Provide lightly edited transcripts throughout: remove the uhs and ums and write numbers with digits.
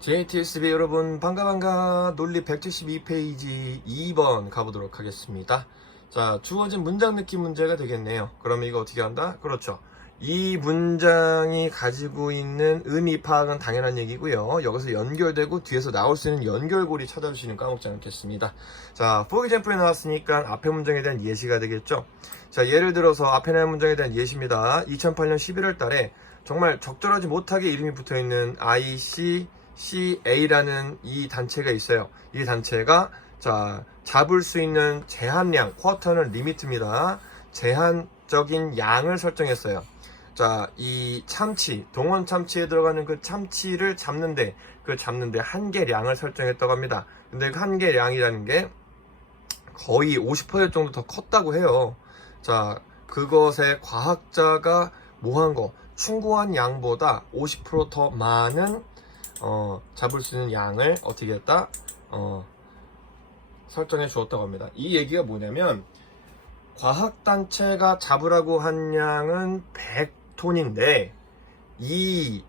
JTSB 여러분 반가 논리 172페이지 2번 가보도록 하겠습니다. 자, 주어진 문장 느낌 문제가 되겠네요. 그러면 이거 어떻게 한다? 그렇죠. 이 문장이 가지고 있는 의미 파악은 당연한 얘기고요. 여기서 연결되고 뒤에서 나올 수 있는 연결고리 찾아주시는 까먹지 않겠습니다. 자, for example에 나왔으니까 앞에 문장에 대한 예시가 되겠죠. 자, 예를 들어서 앞에 나온 문장에 대한 예시입니다. 2008년 11월 달에 정말 적절하지 못하게 이름이 붙어있는 ICCA라는 이 단체가 있어요. 이 단체가 잡을 수 있는 제한량, 쿼터는 리미트입니다. 제한적인 양을 설정했어요. 자, 이 참치, 동원 참치에 들어가는 그 참치를 잡는데 한계량을 설정했다고 합니다. 근데 그 한계량이라는 게 거의 50% 정도 더 컸다고 해요. 자, 그것에 과학자가 뭐한 거, 충고한 양보다 50% 더 많은 잡을 수 있는 양을 어떻게 했다? 설정해 주었다고 합니다. 이 얘기가 뭐냐면 과학단체가 잡으라고 한 양은 100톤인데 이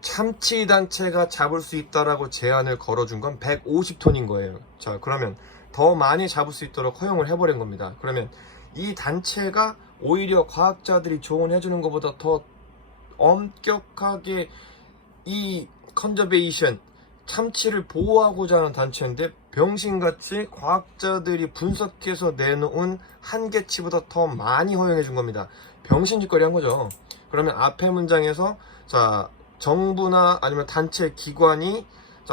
참치단체가 잡을 수 있다라고 제한을 걸어준 건 150톤인 거예요. 자, 그러면 더 많이 잡을 수 있도록 허용을 해버린 겁니다. 그러면 이 단체가 오히려 과학자들이 조언해주는 것보다 더 엄격하게 이 컨저베이션, 참치를 보호하고자 하는 단체인데 병신같이 과학자들이 분석해서 내놓은 한계치보다 더 많이 허용해 준 겁니다. 병신짓거리 한 거죠. 그러면 앞에 문장에서 자, 정부나 아니면 단체 기관이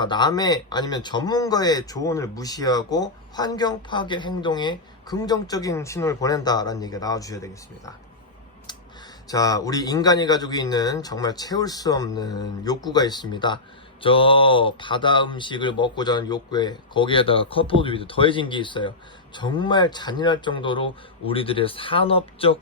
남의 아니면 전문가의 조언을 무시하고 환경 파괴 행동에 긍정적인 신호를 보낸다라는 얘기가 나와주셔야 되겠습니다. 자, 우리 인간이 가지고 있는 정말 채울 수 없는 욕구가 있습니다. 저 바다 음식을 먹고자 하는 욕구에 거기에다가 커플드 위드 더해진 게 있어요. 정말 잔인할 정도로 우리들의 산업적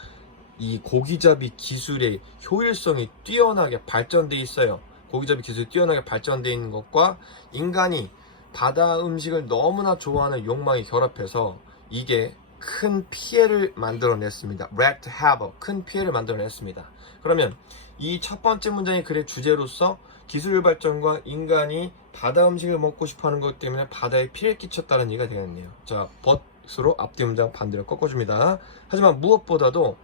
이 고기잡이 기술의 효율성이 뛰어나게 발전돼 있어요. 고기잡이 기술이 뛰어나게 발전돼 있는 것과 인간이 바다 음식을 너무나 좋아하는 욕망이 결합해서 이게 큰 피해를 만들어냈습니다. wreaked havoc, 큰 피해를 만들어냈습니다. 그러면 이 첫 번째 문장의 글의 주제로서 기술 발전과 인간이 바다 음식을 먹고 싶어하는 것 때문에 바다에 피해를 끼쳤다는 얘기가 되겠네요. 자, but으로 앞뒤 문장 반대로 꺾어줍니다. 하지만 무엇보다도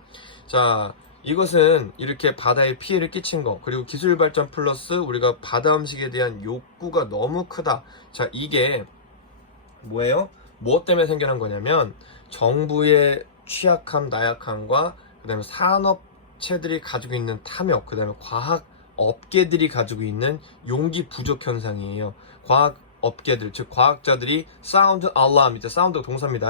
자, 이것은 이렇게 바다에 피해를 끼친 거, 그리고 기술 발전 플러스 우리가 바다 음식에 대한 욕구가 너무 크다. 자, 이게 뭐예요? 무엇 때문에 생겨난 거냐면 정부의 취약함, 나약함과 그 다음에 산업체들이 가지고 있는 탐욕, 그 다음에 과학 업계들이 가지고 있는 용기 부족 현상이에요. 과학 업계들, 즉 과학자들이 사운드 알람, 이제 사운드가 동사입니다.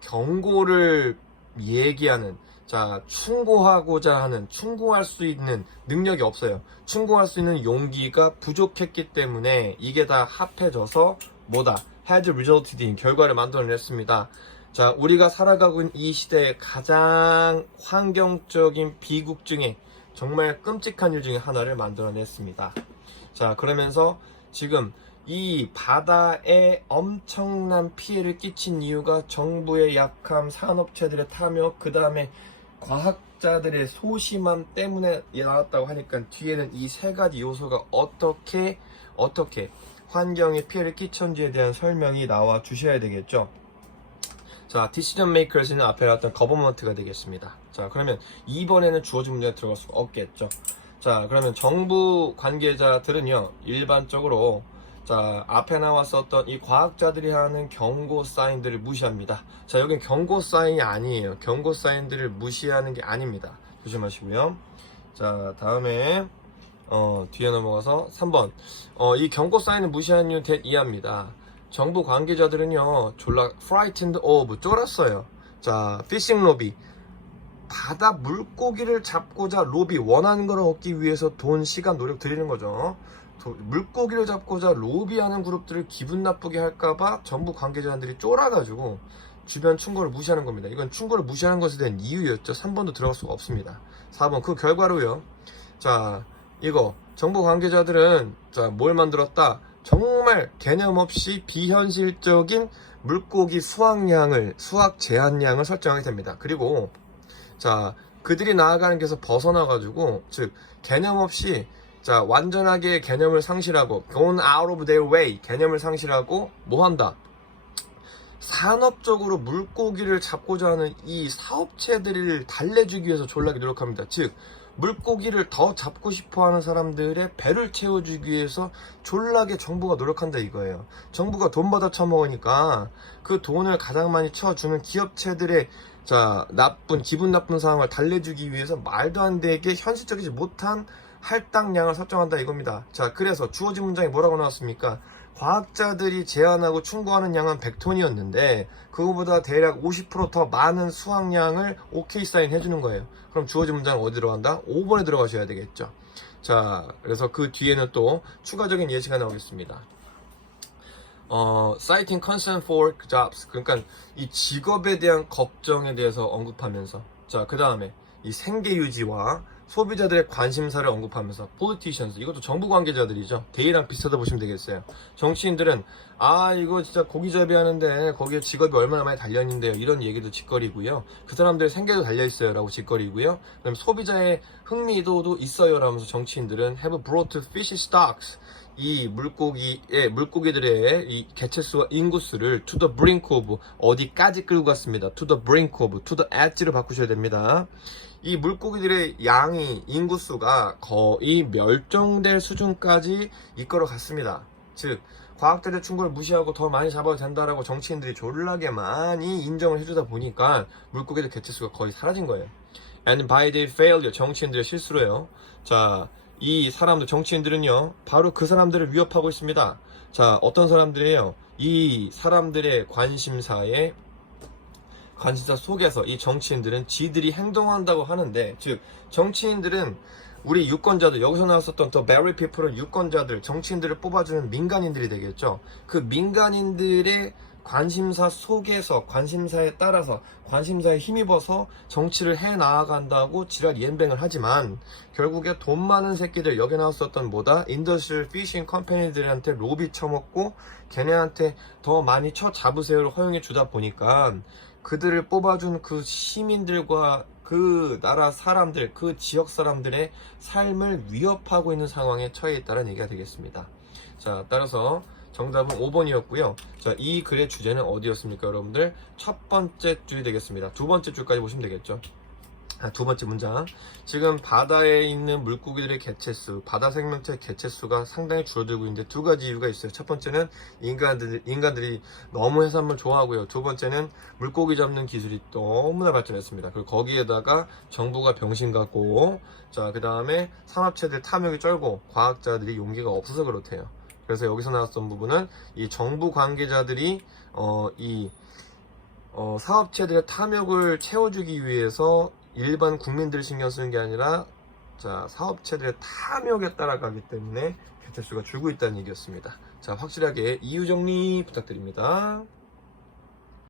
경고를 얘기하는, 자, 충고하고자 하는, 충고할 수 있는 능력이 없어요. 충고할 수 있는 용기가 부족했기 때문에 이게 다 합해져서 뭐다? has resulted in, 결과를 만들어냈습니다. 자, 우리가 살아가고 있는 이 시대의 가장 환경적인 비극 중에 정말 끔찍한 일 중에 하나를 만들어냈습니다. 자, 그러면서 지금 이 바다에 엄청난 피해를 끼친 이유가 정부의 약함, 산업체들의 탐욕, 그 다음에 과학자들의 소심함 때문에 나왔다고 하니까 뒤에는 이 세 가지 요소가 어떻게 환경에 피해를 끼쳤는지에 대한 설명이 나와 주셔야 되겠죠. 자, decision makers는 앞에 나왔던 government가 되겠습니다. 자, 그러면 이번에는 주어진 문제가 들어갈 수가 없겠죠. 자, 그러면 정부 관계자들은요, 일반적으로 자, 앞에 나왔었던 이 과학자들이 하는 경고 사인들을 무시합니다. 자, 여긴 경고 사인이 아니에요. 경고 사인들을 무시하는 게 아닙니다. 조심하시고요. 자, 다음에 뒤에 넘어가서 3번. 이 경고 사인을 무시하는 이유는 이해합니다. 정부 관계자들은요, 졸라 frightened of, 쫄았어요. 자, fishing lobby, 바다 물고기를 잡고자 로비, 원하는 걸 얻기 위해서 돈, 시간, 노력 들이는 거죠. 물고기를 잡고자 로비하는 그룹들을 기분 나쁘게 할까봐 정부 관계자들이 쫄아가지고 주변 충고를 무시하는 겁니다. 이건 충고를 무시하는 것에 대한 이유였죠. 3번도 들어갈 수가 없습니다. 4번, 그 결과로요. 자, 이거 정부 관계자들은 자, 뭘 만들었다? 정말 개념 없이 비현실적인 물고기 수확 제한량을 설정하게 됩니다. 그리고 자, 그들이 나아가는 길에서 벗어나가지고, 즉 개념 없이 자, 완전하게 개념을 상실하고 gone out of their way, 개념을 상실하고 뭐 한다? 산업적으로 물고기를 잡고자 하는 이 사업체들을 달래주기 위해서 졸라게 노력합니다. 즉 물고기를 더 잡고 싶어하는 사람들의 배를 채워주기 위해서 졸라게 정부가 노력한다 이거예요. 정부가 돈 받아 처먹으니까 그 돈을 가장 많이 쳐주는 기업체들의 기분 나쁜 상황을 달래주기 위해서 말도 안 되게 현실적이지 못한 할당량을 설정한다 이겁니다. 자, 그래서 주어진 문장이 뭐라고 나왔습니까? 과학자들이 제안하고 충고하는 양은 100톤이었는데 그거보다 대략 50% 더 많은 수확량을 오케이 사인 해주는 거예요. 그럼 주어진 문장은 어디 들어간다? 5번에 들어가셔야 되겠죠. 자, 그래서 그 뒤에는 또 추가적인 예시가 나오겠습니다. citing concern for jobs, 그러니까 이 직업에 대한 걱정에 대해서 언급하면서, 자, 그 다음에 이 생계 유지와 소비자들의 관심사를 언급하면서 politicians, 이것도 정부 관계자들이죠. 대의랑 비슷하다 보시면 되겠어요. 정치인들은 이거 진짜 고기잡이 하는데 거기에 직업이 얼마나 많이 달려있는데요, 이런 얘기도 짓거리고요. 그 사람들의 생계도 달려있어요 라고 짓거리고요. 그다음 소비자의 흥미도도 있어요 라면서 정치인들은 have brought fish stocks, 이 물고기들의 이 개체수와 인구수를 to the brink of, 어디까지 끌고 갔습니다. to the brink of, to the edge를 바꾸셔야 됩니다. 이 물고기들의 양이, 인구수가 거의 멸종될 수준까지 이끌어 갔습니다. 즉 과학자들의 충고를 무시하고 더 많이 잡아도 된다라고 정치인들이 졸라게 많이 인정을 해주다 보니까 물고기들 개체수가 거의 사라진 거예요. And by their failure, 정치인들의 실수로요. 자, 이 사람들, 정치인들은요, 바로 그 사람들을 위협하고 있습니다. 자, 어떤 사람들이에요? 이 사람들의 관심사 속에서 이 정치인들은 지들이 행동한다고 하는데, 즉 정치인들은 우리 유권자들, 여기서 나왔었던 The very people은 유권자들, 정치인들을 뽑아주는 민간인들이 되겠죠. 그 민간인들의 관심사 속에서, 관심사에 따라서, 관심사에 힘입어서 정치를 해 나아간다고 지랄 이엠뱅을 하지만 결국에 돈 많은 새끼들, 여기 나왔었던 인더스트리얼 피싱 컴퍼니들한테 로비 쳐먹고 걔네한테 더 많이 쳐 잡으세요를 허용해 주다 보니까 그들을 뽑아준 그 시민들과 그 나라 사람들, 그 지역 사람들의 삶을 위협하고 있는 상황에 처해 있다는 얘기가 되겠습니다. 자, 따라서 정답은 5번이었고요. 자, 이 글의 주제는 어디였습니까, 여러분들? 첫 번째 줄이 되겠습니다. 두 번째 줄까지 보시면 되겠죠. 두 번째 문장. 지금 바다에 있는 물고기들의 개체수, 바다 생명체 개체수가 상당히 줄어들고 있는데 두 가지 이유가 있어요. 첫 번째는 인간들이 너무 해산물 좋아하고요. 두 번째는 물고기 잡는 기술이 너무나 발전했습니다. 그리고 거기에다가 정부가 병신 같고, 자, 그 다음에 산업체들 탐욕이 쩔고 과학자들이 용기가 없어서 그렇대요. 그래서 여기서 나왔던 부분은 이 정부 관계자들이 사업체들의 탐욕을 채워주기 위해서 일반 국민들 신경 쓰는 게 아니라, 자, 사업체들의 탐욕에 따라가기 때문에 개체수가 줄고 있다는 얘기였습니다. 자, 확실하게 이유 정리 부탁드립니다.